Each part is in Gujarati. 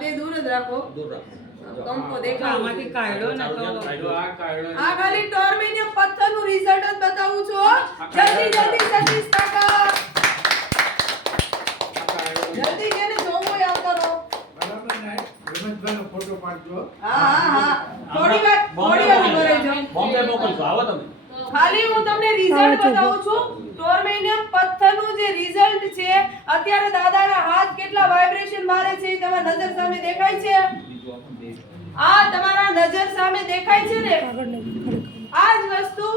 બે દૂર જ રાખો. કંપો દેખાય આમાંથી કાઢો ને તો આ ખાલી ટોર્મેનિયમ પથ્થરનું રિઝલ્ટ જ બતાવું છું. જલ્દી જલ્દી સતીશ કાકા જલ્દી જેને જોવું હોય આવતા રહો. બરાબર ને હેમંતભાઈનો ફોટો પાડજો. હા થોડી વાર ઉભા રહેજો. બોમ્બે મોકલજો આવો તમે. ખાલી હું તમને રિઝલ્ટ બતાવું છું. ટોર્મેનિયમ પથ્થરનું જે રિઝલ્ટ છે અત્યારે દાદાના હાથ કેટલા વાઇબ્રેશન મારે છે તમારા નજર સામે દેખાય છે. આ તમારા નજર સામે દેખાય છે ને આ જ વસ્તુ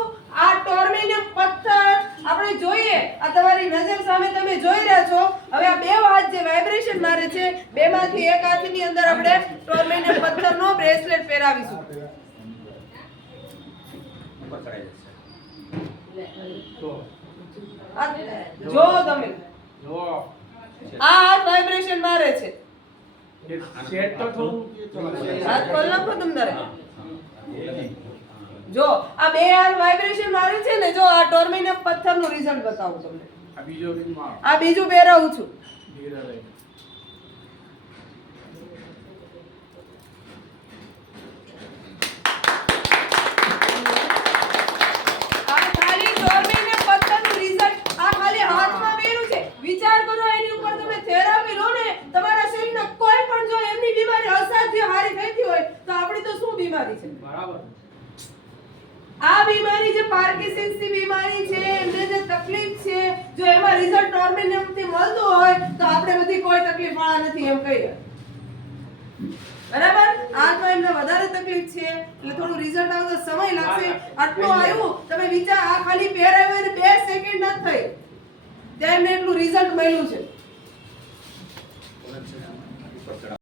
આ ટોર્મેનિયમ પથ્થર આપણે જોઈએ આ તમારી નજર સામે તમે જોઈ રહ્યા છો. હવે આ બે હાથ જે વાઇબ્રેશન મારે છે બેમાંથી એક હાથની અંદર આપણે ટોર્મેનિયમ પથ્થરનો બ્રેસલેટ પહેરાવીશું. જો તમે જો આ હાથ વાઇબ્રેશન મારે છે. સેટ તો થોડું હાથ ખોલ નાખો તમતારે. જો આ બે હાથ વાઇબ્રેશન મારે છે ને જો આ ટોર્મેનિયમ પથ્થરનું રિઝલ્ટ બતાવું તમને. આ બીજો રીતમાં આ બીજું પહેરાવું છું. ધીરે રહે. આ ખાલી ટોર્મેનિયમ પથ્થરનું રિઝલ્ટ આ ખાલી હાથમાં પહેર્યું છે. વિચાર કરો એની ઉપર તમે થેરાપી લો ને તમારા શરીરના કોઈ પણ જો એમની બીમારી અસાધ્ય હારી થતી હોય તો આપણી તો શું બીમારી છે. બરાબર. આ બીમારી જે પાર્કિન્સન્સની બીમારી છે એમને જે તકલીફ છે જો એમાં રિઝલ્ટ ટોર્મેનિયમથી મળતું હોય તો આપણે બધી કોઈ તકલીફ વાળા નથી એમ કહીએ. બરાબર આમાં એમને વધારે તકલીફ છે એટલે થોડું રિઝલ્ટ આવતા સમય લાગશે. આટલું આવ્યું તમે વિચાર આ ખાલી પહેરાવ્યું અને 2 સેકન્ડ ન થઈ ત્યાં એમને એટલું રિઝલ્ટ મળ્યું છે.